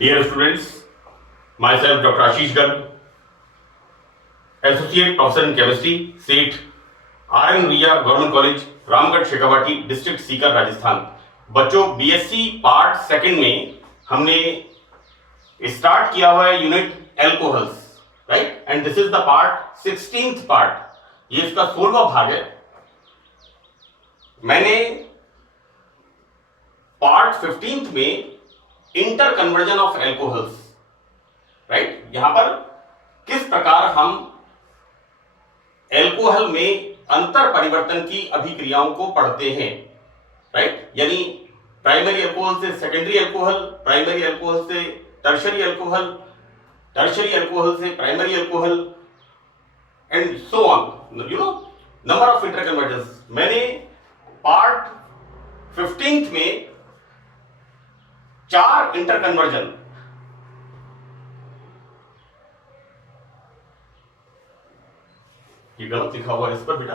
Dear students, myself Dr. Ashish Garg, Associate Professor in Chemistry, SEAT, RN Via Government College, Ramgarh Shekhawati, district Sikar, Rajasthan. बच्चों, BSc part second में हमने start किया हुआ है unit alcohols, right? And this is the part 16th part, ये इसका 16वां भाग है। मैंने पार्ट 15th में inter conversion of alcohols, right, यहां पर किस प्रकार हम एल्कोहल में अंतर परिवर्तन की अभिक्रियाओं को पढ़ते हैं, राइट? यानी प्राइमरी अल्कोहल से सेकेंडरी अल्कोहल, प्राइमरी अल्कोहल से टर्शरी अल्कोहल, टर्शरी अल्कोहल से primary alcohol and so on, you know, number of inter conversion. मैंने पार्ट 15th में 4 इंटर कन्वर्जन, ये गलत लिखा हुआ है इस पर बेटा,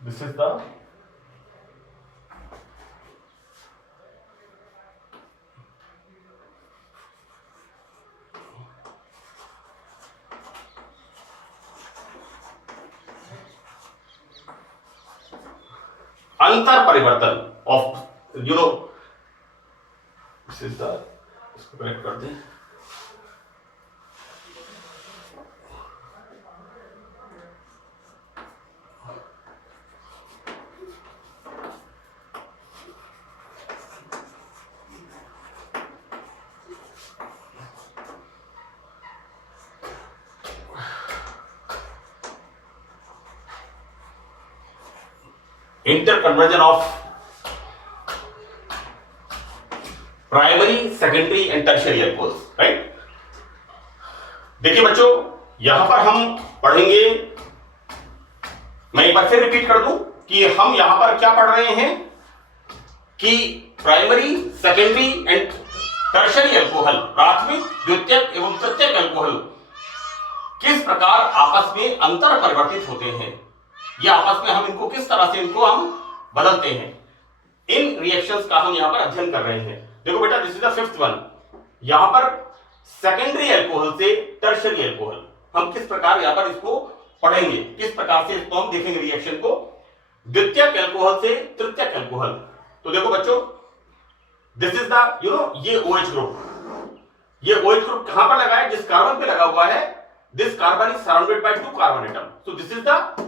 दिस इज द अंतर परिवर्तन of, you know, this is the, इसको करेक्ट कर दें, inter conversion of primary, secondary and tertiary alcohols, right? देखिए बच्चों, यहां पर हम पढ़ेंगे, मैं एक बार फिर रिपीट कर दूं कि हम यहां पर क्या पढ़ रहे हैं कि primary, secondary and tertiary alcohol, प्राथमिक, द्वितीयक एवं तृतीयक अल्कोहल किस प्रकार आपस में अंतर परिवर्तित होते हैं, या आपस में हम इनको किस तरह से इनको हम बदलते हैं, इन रिएक्शंस का हम यहां पर अध्ययन कर रहे हैं। देखो बेटा, this is the 5th one. यहां पर सेकेंडरी अल्कोहल से टर्शियरी अल्कोहल हम किस प्रकार यहां पर इसको पढ़ेंगे, किस प्रकार से इसको हम देखेंगे रिएक्शन को, द्वितीयक अल्कोहल से तृतीयक अल्कोहल। तो देखो बच्चों, this is the, you know, ये OH ग्रुप, ये OH ग्रुप कहां पर लगा है? जिस कार्बन पे लगा हुआ है, this carbon is surrounded by 2 carbon atom, so this is the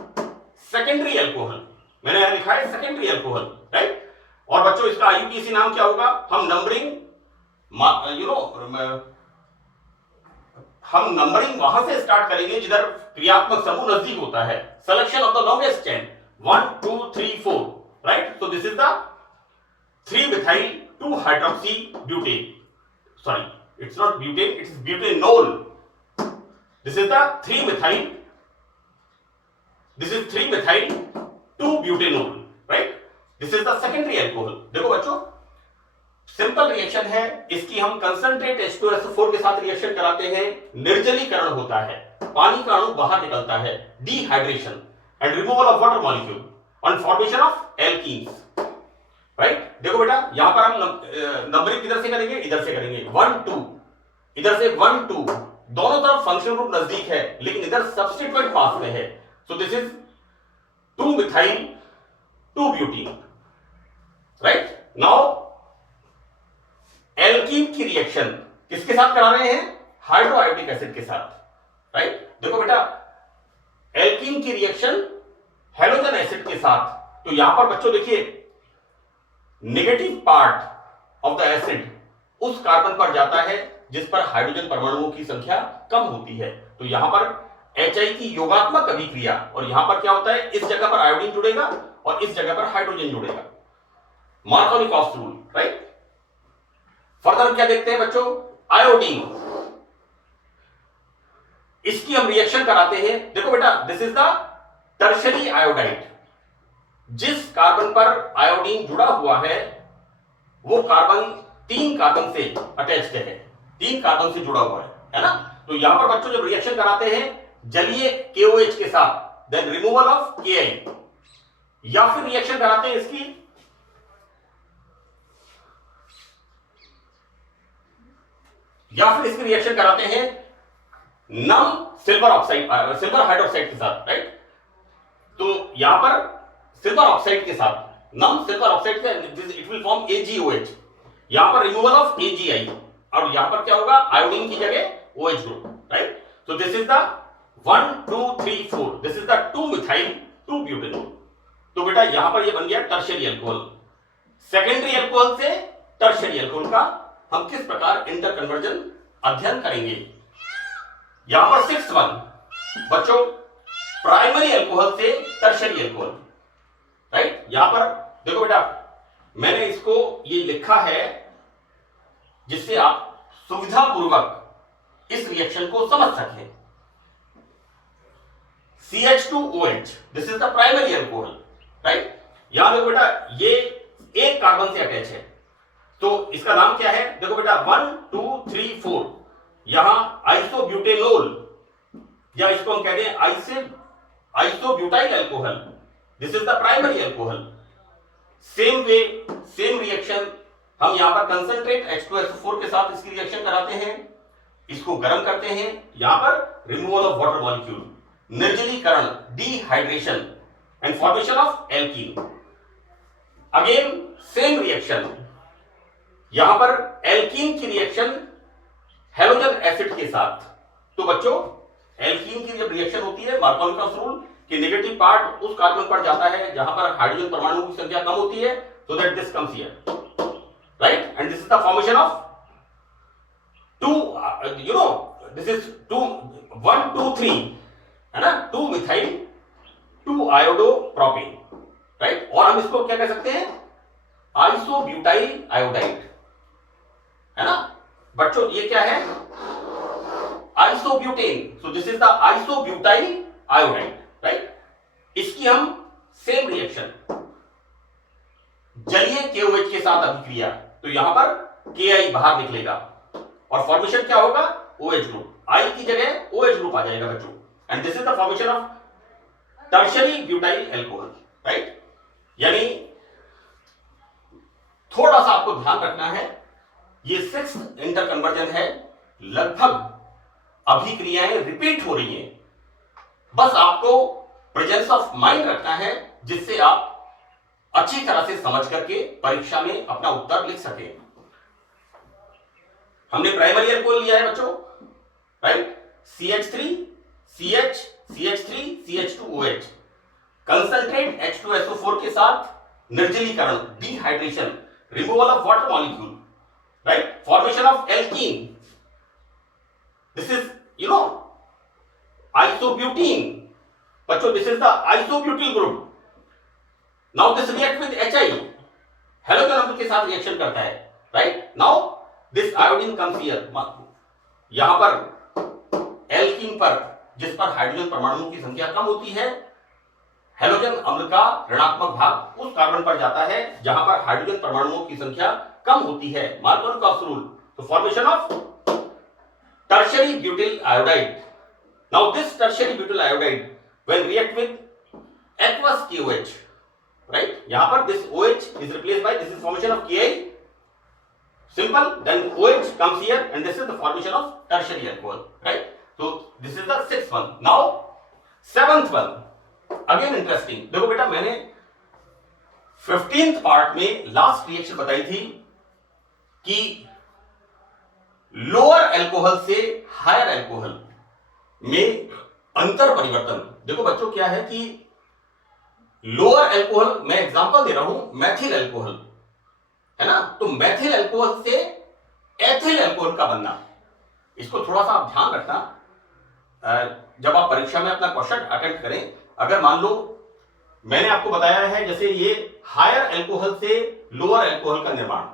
secondary alcohol. मैंने यहां लिखा है सेकेंडरी अल्कोहल, राइट? और बच्चों, इसका IUPAC नाम क्या होगा? हम नंबरिंग, यू नो, हम नंबरिंग वहां से स्टार्ट करेंगे जिधर क्रियात्मक समूह नजदीक होता है। Selection of the longest chain, 1 2 3 4, right? तो this is the 3-methyl 2-hydroxy butane, sorry, it's not butane, it's butanol. This is the 3-methyl, this is 3-methyl 2-butanol, right? This is the secondary alcohol. देखो बच्चों, simple reaction है, इसकी हम concentrate H2SO4 के साथ reaction कराते हैं, निर्जलीकरण होता है, पानी का अणु बाहर निकलता है, dehydration and removal of water molecule and formation of alkenes, right? देखो बेटा, यहां पर हम नंबरिंग किधर से करेंगे? इधर से करेंगे, 1 2, इधर से 1 2, दोनों तरफ फंक्शनल ग्रुप नजदीक है, लेकिन इधर सब्स्टिट्यूएंट पास में है, सो this is 2-methyl 2-butene, right? Now alkene की रिएक्शन किसके साथ करा रहे हैं? हाइड्रोआयोडिक एसिड के साथ, राइट? देखो बेटा, एल्कीन की रिएक्शन हैलोजन एसिड के साथ, तो यहां पर बच्चों देखिए, negative part of the acid उस कार्बन पर जाता है जिस पर हाइड्रोजन परमाणुओं की संख्या कम होती है, तो यहां पर HI की योगात्मक अभिक्रिया, और यहां पर क्या होता है? इस जगह पर आयोडीन जुड़ेगा और इस जगह पर हाइड्रोजन जुड़ेगा, मार्कोनिकॉफ रूल, राइट? फर्दर क्या देखते हैं बच्चों? आयोडीन, इसकी हम रिएक्शन कराते हैं। देखो बेटा, this is the tertiary iodide, जिस कार्बन पर आयोडीन जुड़ा हुआ है वो कार्बन 3 कार्बन से अटैच्ड है, 3 कार्बन से जुड़ा हुआ है ना? तो यहां पर बच्चों जब रिएक्शन कराते हैं जलीय KOH के साथ, देन रिमूवल ऑफ Ki, या फिर रिएक्शन कराते हैं इसकी रिएक्शन कराते हैं नम सिल्वर ऑक्साइड, सिल्वर हाइड्रोक्साइड के साथ, राइट। तो यहां पर सिल्वर ऑक्साइड के साथ, नम सिल्वर ऑक्साइड से इट विल फॉर्म AgOH, यहां पर रिमूवल ऑफ AgI, और यहां पर क्या होगा, आयोडीन की जगह OH ग्रुप, राइट। तो this is the 1 2 3 4, this is the 2 methyl 2 butanol. तो बेटा यहां पर ये बन गया टर्शियरी अल्कोहल। सेकेंडरी अल्कोहल से टर्शियरी अल्कोहल का हम किस प्रकार इंटर कन्वर्जन अध्ययन करेंगे। यहां पर 6th वन बच्चों, प्राइमरी अल्कोहल से टर्शियरी अल्कोहल, राइट। यहां पर देखो बेटा, मैंने इसको ये लिखा है जिससे आप सुविधापूर्वक इस रिएक्शन को समझ सकें। CH2OH, this is the primary alcohol, right. यहां देखो बेटा, ये एक कार्बन से अटैच है, तो इसका नाम क्या है, देखो बेटा 1 2 3 4, यहां आइसोब्यूटेनोल, या इसको हम कहते हैं isobutyl alcohol, this is the primary alcohol. Same way, same reaction हम यहां पर कंसंट्रेट H2SO4 के साथ इसकी रिएक्शन कराते हैं, इसको गर्म करते हैं, यहां पर रिमूवल ऑफ वाटर मॉलिक्यूल, निर्जलीकरण, dehydration and formation of alkene. Again same reaction, यहां पर एल्कीन की रिएक्शन हैलोजन एसिड के साथ। तो बच्चों, एल्कीन की जब रिएक्शन होती है, मार्कोनिकस रूल कि नेगेटिव पार्ट उस कार्बन पर जाता है जहां पर हाइड्रोजन परमाणु की संख्या कम होती है, so that this comes here, right, and this is the formation of two, this is 2 1 2 3, है ना, 2 मिथाइल 2 आयोडोप्रोपेन, राइट। और हम इसको क्या कह सकते हैं, आइसोब्यूटाइल आयोडाइड, है ना बच्चों। ये क्या है, isobutane, so this is the isobutyl iodide, right. इसकी हम सेम रिएक्शन जलीय KOH के साथ अभिक्रिया, तो यहां पर Ki बाहर निकलेगा और फॉर्मेशन क्या होगा, OH ग्रुप, I की जगह OH ग्रुप आ जाएगा बच्चों, and this is the formation of tertiary butyl alcohol, right. यानी थोड़ा सा आपको ध्यान रखना है, ये 6th इंटर कन्वर्जन है, लगभग अभिक्रियाएं रिपीट हो रही हैं, बस आपको प्रेजेंस ऑफ माइंड रखना है जिससे आप अच्छी तरह से समझ करके परीक्षा में अपना उत्तर लिख सके। हमने प्राइमरी अल्कोहल लिया है बच्चों, right, CH3 CH CH3 CH2OH, concentrate H2SO4 के साथ निर्जलीकरण, dehydration, removal of water molecule, right, formation of alkene, this is isobutene, बच्चों this is the isobutyl group. Now this react with HI, halogen अणु के साथ रिएक्शन करता है, right. Now this iodine comes here, यहां पर एल्कीन पर, जिस पर हाइड्रोजन परमाणुओं की संख्या कम होती है, हैलोजन अम्ल का ऋणात्मक भाग उस कार्बन पर जाता है जहां पर हाइड्रोजन परमाणुओं की संख्या कम होती है, मार्कोनिकस रूल, तो formation of tertiary butyl iodide. Now this tertiary butyl iodide when react with aqueous KOH, right? यहाँ पर this OH is replaced by, this is formation of Ki, simple, then OH comes here and this is the formation of tertiary alcohol, right? So this is the 6th one. Now 7th one, again interesting. देखो बेटा, मैंने 15th part में last reaction बताई थी कि lower alcohol से higher alcohol में अंतर परिवर्तन। देखो बच्चों, क्या है कि लोअर अल्कोहल, मैं एग्जांपल दे रहा हूं, मैथिल अल्कोहल, है ना, तो मैथिल अल्कोहल से एथिल अल्कोहल का बनना, इसको थोड़ा सा आप ध्यान रखना जब आप परीक्षा में अपना क्वेश्चन अटेम्प्ट करें। अगर मान लो मैंने आपको बताया है जैसे ये हायर अल्कोहल से लोअर अल्कोहल का निर्माण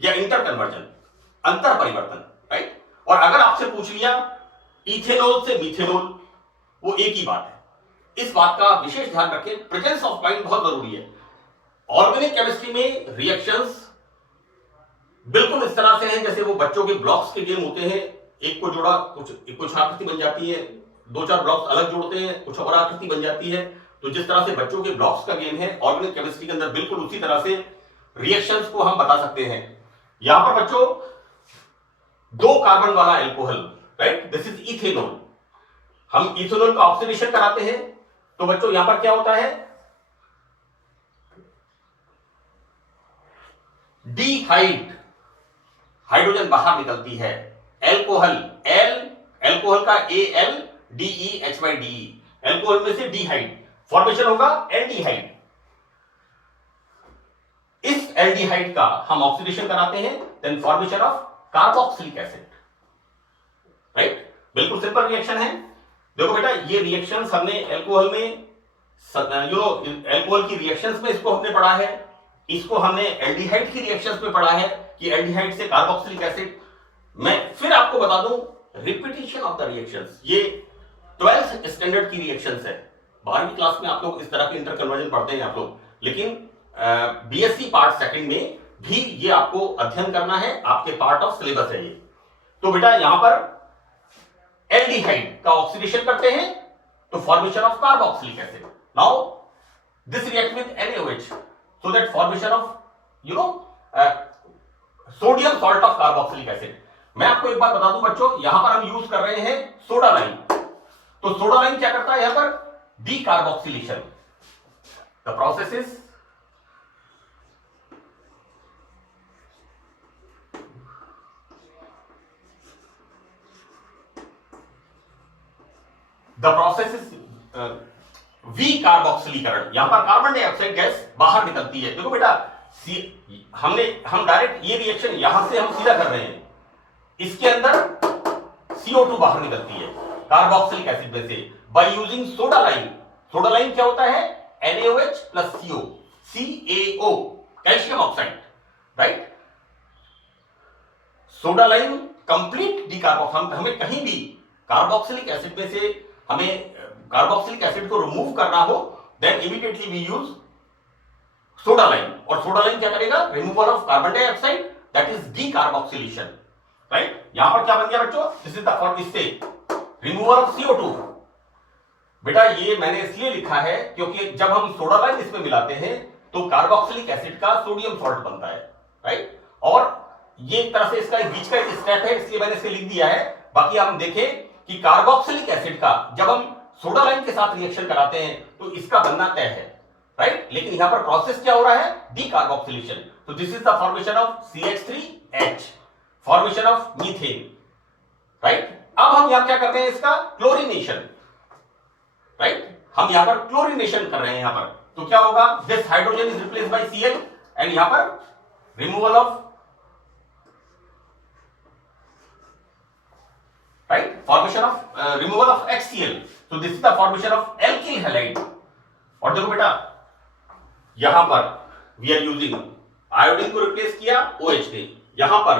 या इंटर कन्वर्जन, अंतर परिवर्तन, राइट। और अगर आपसे पूछ लिया इथेनॉल से मीथेनॉल, वो एक ही बात है। इस बात का विशेष ध्यान रखें, प्रेजेंस ऑफ माइंड बहुत जरूरी है। ऑर्गेनिक केमिस्ट्री में रिएक्शंस बिल्कुल इस तरह से हैं जैसे वो बच्चों के ब्लॉक्स के गेम होते हैं, एक को जोड़ा कुछ आकृति बन जाती है, 2-4 ब्लॉक्स अलग जोड़ते हैं, कुछ और आकृति बन जाती है, तो जिस तरह से बच्चों के ब्लॉक्स का गेम है, ऑर्गेनिक केमिस्ट्री के अंदर बिल्कुल उसी तरह से रिएक्शंस को हम बता सकते हैं। यहां पर बच्चों 2 कार्बन वाला alcohol, right, this is ethanol. हम इथेनॉल का ऑक्सीडेशन कराते हैं, तो बच्चों यहां पर क्या होता है, डीहाइड, हाइड्रोजन बाहर निकलती है। एल्कोहल, एल्कोहल का ALDEHYDE, एल्कोहल में से डीहाइड फॉर्मेशन होगा एल्डिहाइड। इस एल्डिहाइड का हम ऑक्सीडेशन कराते हैं, then formation of carboxylic acid, right. बिल्कुल सिंपल रिएक्शन है। देखो बेटा, ये रिएक्शंस हमने एल्कोहल में, एल्कोहल की रिएक्शंस में इसको हमने पढ़ा है, इसको हमने एल्डिहाइड की रिएक्शंस में पढ़ा है कि एल्डिहाइड से कार्बोक्सिलिक एसिड। मैं फिर आपको बता दूं, रिपीटिशन ऑफ द रिएक्शंस, ये 12th स्टैंडर्ड की रिएक्शंस है। 12वीं क्लास में आप लोग इस तरह के इंटर कन्वर्जन पढ़ते हैं आप लोग, लेकिन बीएससी पार्ट सेकंड में भी ये आपको अध्ययन करना है, आपके पार्ट ऑफ सिलेबस है ये। तो बेटा यहां पर एल्डिहाइड का ऑक्सीडेशन करते हैं, तो formation of carboxylic acid. Now this react with NaOH, so that formation of sodium salt of carboxylic acid. मैं आपको एक बात बता दूं बच्चों, यहां पर हम यूज कर रहे हैं सोडा लाइन। तो सोडा लाइन क्या करता है, यहां पर डीकार्बोक्सिलेशन। द प्रोसेस इज वी कार्बोक्सिलीकरण। यहां पर कार्बन डाइऑक्साइड गैस बाहर निकलती है। देखो बेटा, हम डायरेक्ट ये रिएक्शन यहां से हम सीधा कर रहे हैं, इसके अंदर CO2 बाहर निकलती है कार्बोक्सिलिक एसिड में से by using soda lime. Soda line क्या होता है, NaOH plus CO, CaO, calcium oxide, right. Soda lime complete decarboxyl, हमें कहीं भी कार्बोक्सिलिक एसिड में से हमें कार्बोक्सिलिक एसिड को रिमूव करना हो, then immediately we use soda line. और सोडा लाइन क्या करेगा, removal of carbon dioxide, that is decarboxylation, right. यहां पर क्या बन गया बच्चों, दिस इज द फॉर इससे रिमूवल ऑफ CO2। बेटा ये मैंने इसलिए लिखा है क्योंकि जब हम सोडा लाइन इसमें मिलाते हैं तो कार्बोक्सिलिक एसिड का सोडियम सॉल्ट बनता है, राइट। और ये एक तरह से इसका बीच का एक स्टेप है, इसलिए मैंने इसे लिख दिया है। बाकी हम देखें कि कार्बोक्सिलिक एसिड का जब हम सोडा लाइन के साथ रिएक्शन कराते हैं तो इसका बनना तय है, राइट। लेकिन यहां पर प्रोसेस क्या हो रहा है, डीकार्बोक्सिलेशन। तो this is the formation of CH3H, formation of methane, right. अब हम यहां क्या कर रहे हैं, इसका क्लोरीनेशन, राइट। हम यहां पर क्लोरीनेशन कर रहे हैं यहां पर, तो क्या होगा, this hydrogen is replaced by Cl and यहां पर removal of, right, formation of removal of HCl, so this is the formation of alkyl halide। और देखो बेटा यहां पर we are using आयोडीन को रिप्लेस किया OH ने, यहां पर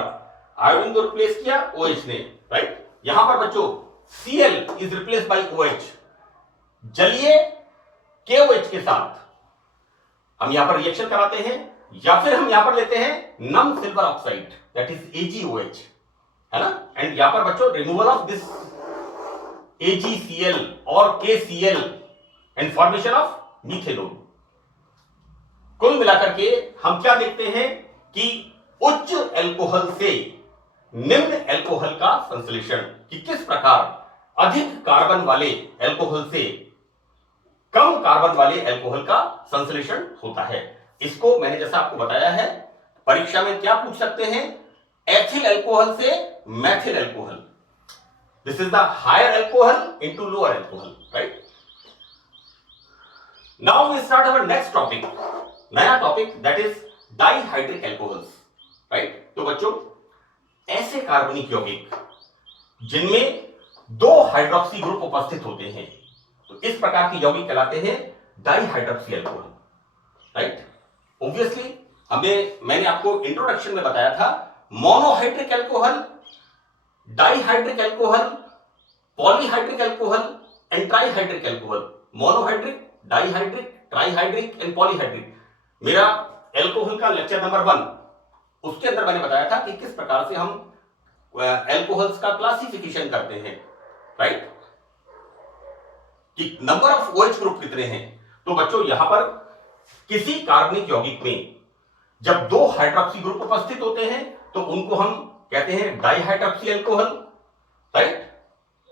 आयोडीन को रिप्लेस किया OH ने, राइट। यहां पर बच्चों Cl is replaced by OH, जलीय KOH के साथ हम यहां पर रिएक्शन कराते हैं, या फिर हम यहां पर लेते हैं नम silver oxide, that is AgOH, है ना। एंड यहां पर बच्चों रिमूवल ऑफ दिस AgCl और KCl and formation of methanol. कुल मिलाकर के हम क्या देखते हैं कि उच्च एल्कोहल से निम्न एल्कोहल का संश्लेषण, कि किस प्रकार अधिक कार्बन वाले एल्कोहल से कम कार्बन वाले एल्कोहल का संश्लेषण होता है। इसको मैंने जैसा आपको बताया है, परीक्षा में क्या पूछ सकते हैं, एथिल एल्कोहल से methyl alcohol, this is the higher alcohol into lower alcohol, right. Now we start our next topic, नया topic, that is dihydric alcohols, right. तो बच्चों ऐसे कार्बनिक यौगिक जिनमें 2 हाइड्रोक्सी ग्रुप उपस्थित होते हैं, तो इस प्रकार के यौगिक कहलाते हैं डाइहाइड्रोक्सी एल्कोहल, राइट। ऑब्वियसली मैंने आपको इंट्रोडक्शन में बताया था, monohydric alcohol, dihydric alcohol, polyhydric alcohol and trihydric alcohol. Monohydric, dihydric, trihydric and polyhydric मेरा एल्कोहल का लेक्चर नंबर 1, उसके अंदर मैंने बताया था कि किस प्रकार से हम एल्कोहल्स का क्लासिफिकेशन करते हैं, राइट, कि नंबर ऑफ OH ग्रुप कितने हैं। तो बच्चों यहां पर किसी कार्बनिक यौगिक में जब दो हाइड्रोक्सी ग्रुप उपस्थित होते हैं तो उनको हम कहते हैं डाइहाइड्रोक्सी एल्कोहल, राइट।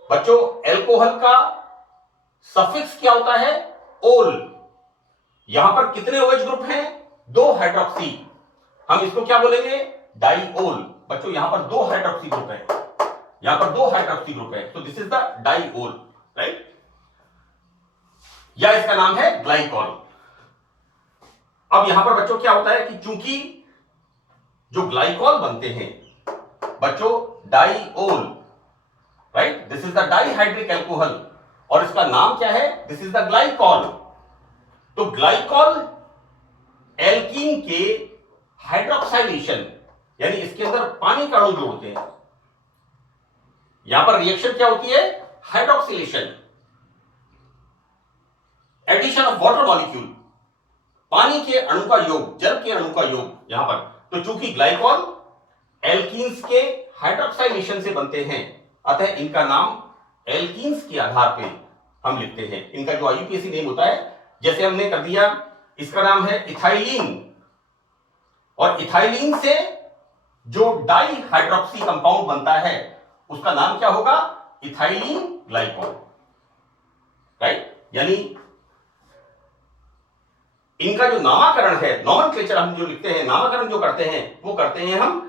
बच्चों एल्कोहल का सफिक्स क्या होता है? ओल। यहां पर कितने OH ग्रुप हैं? दो हाइड्रोक्सी, हम इसको क्या बोलेंगे? डाइओल। बच्चों यहां पर दो हाइड्रोक्सी ग्रुप है, यहां पर दो हाइड्रोक्सी ग्रुप है, तो this is the diol, right. या इसका नाम है ग्लाइकॉल। अब यहां पर बच्चों क्या होता है कि चूंकि जो ग्लाइकॉल बनते हैं बच्चों diol, right, this is the dihydric alcohol, और इसका नाम क्या है? This is the glycol. तो ग्लाइकॉल एल्कीन के हाइड्रोक्साइलेशन, यानी इसके अंदर पानी का अणु जो होते हैं, यहां पर रिएक्शन क्या होती है? Hydroxylation, addition of water molecule, पानी के अणु का योग, जल के अणु का योग यहां पर। तो चूंकि ग्लाइकॉल एल्कीन्स के हाइड्रोक्साइलेशन से बनते हैं, अतः इनका नाम एल्कीन्स के आधार पे हम लिखते हैं। इनका जो आईयूपीएसी नेम होता है, जैसे हमने कर दिया, इसका नाम है इथाइलिन, और इथाइलिन से जो डाइहाइड्रोक्सी कंपाउंड बनता है उसका नाम क्या होगा? Ethylene glycol, right. यानी इनका जो नामकरण है, नॉमेनक्लेचर हम जो लिखते हैं, नामकरण जो करते हैं, वो करते हैं हम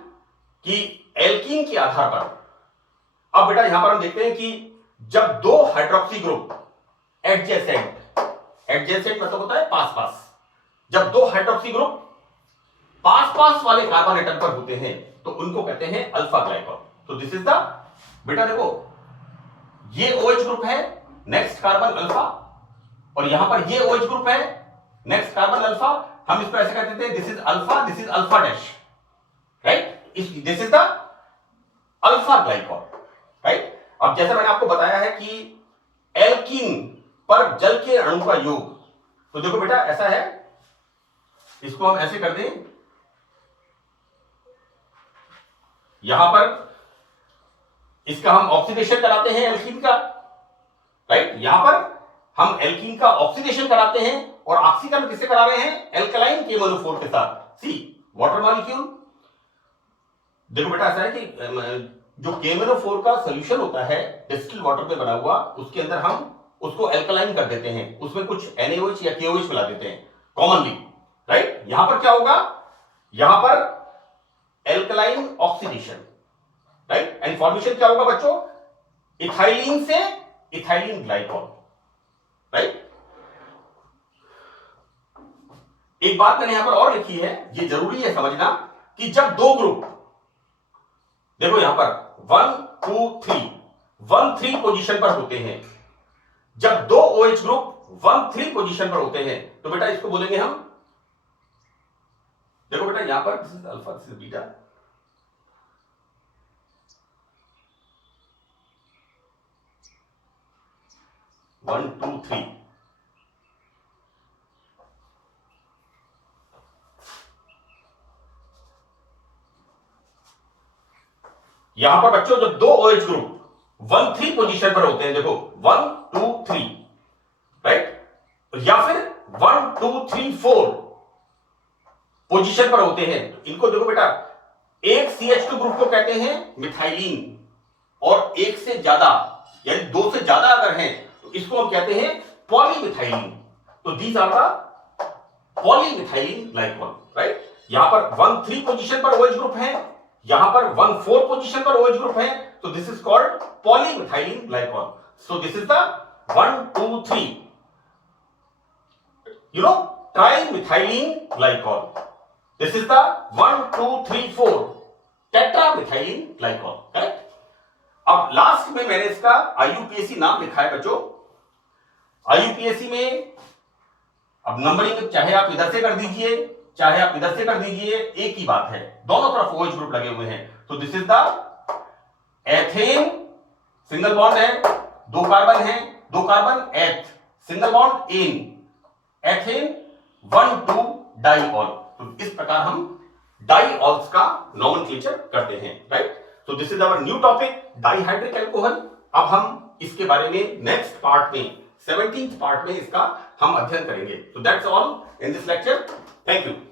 कि एल्कीन के आधार पर। अब बेटा यहां पर हम देखते हैं कि जब दो हाइड्रोक्सी ग्रुप एडजेसेंट, एडजेसेंट मतलब होता है पास पास, जब दो हाइड्रोक्सी ग्रुप पास पास वाले कार्बन एटम पर होते हैं तो उनको कहते हैं अल्फा ग्लाइकॉल। तो दिस इज द, बेटा देखो ये OH ग्रुप है, नेक्स्ट कार्बन अल्फा, और यहां पर ये OH ग्रुप है, नेक्स्ट कार्बन अल्फा। हम इसको ऐसे कहते हैं, this is alpha, this is alpha dash, right, this is the alpha glycol, right. अब जैसे मैंने आपको बताया है कि एल्कीन पर जल के अणु का योग, तो देखो बेटा ऐसा है, इसको हम ऐसे कर दें, यहां पर इसका हम ऑक्सीडेशन कराते हैं एल्कीन का, राइट। यहां पर हम एल्कीन का ऑक्सीडेशन कराते हैं, और ऑक्सीकरण किससे करा रहे हैं? एल्कलाइन KMnO4 के साथ, सी वाटर मॉलिक्यूल। देखो बेटा ऐसा है कि जो KMnO4 का सोल्यूशन होता है डिस्टिल्ड वाटर में बना हुआ, उसके अंदर हम उसको एल्कलाइन कर देते हैं, उसमें कुछ NaOH या KOH मिला देते हैं कॉमनली, राइट। यहां पर क्या होगा? यहां पर alkaline oxidation, right, and formation क्या होगा बच्चों? इथाइलिन से इथाइलिन ग्लाइकॉल, राइट। एक बात मैंने यहां पर और लिखी है, ये जरूरी है समझना, कि जब दो ग्रुप, देखो यहां पर 1 2 3 1 3 पोजीशन पर होते हैं, जब दो OH ग्रुप 1 3 पोजीशन पर होते हैं तो बेटा इसको बोलेंगे हम, देखो बेटा यहां पर this is alpha, this is beta, one two three, यहां पर बच्चों जब दो OH ग्रुप 1 3 पोजीशन पर होते हैं, देखो 1 2 3, राइट, या फिर 1 2 3 4 पोजीशन पर होते हैं, तो इनको देखो बेटा, एक CH2 ग्रुप को कहते हैं मिथाइलिन, और एक से ज्यादा यानी दो से ज्यादा अगर हैं तो इसको हम कहते हैं पॉलीमिथाइलिन। तो these are the polymethylene glycol, right. यहां पर 1 3 पोजीशन पर OH ग्रुप है, यहां पर 1 4 पोजीशन पर OH ग्रुप है, तो this is called polymethylene glycol. So this is the 1 2 3, you know, trimethylene glycol. This is the 1 2 3 4 tetramethyline glycol, correct? अब लास्ट में मैंने इसका IUPAC नाम लिखा है बच्चों। IUPAC में अब नंबरिंग चाहे आप इधर से कर दीजिए, चाहे आप इधर से कर दीजिए, एक ही बात है, दोनों तरफ OH ग्रुप लगे हुए हैं। तो this is the ethane, single bond है, दो कार्बन है, दो carbon eth, single bond ane, ethane 1 2 diol. तो इस प्रकार हम डाइऑल्स का नोमेनक्लेचर करते हैं, राइट। तो this is our new topic dihydric alcohol. अब हम इसके बारे में नेक्स्ट पार्ट में 17th पार्ट में इसका हम अध्ययन करेंगे। So that's all in this lecture. Thank you.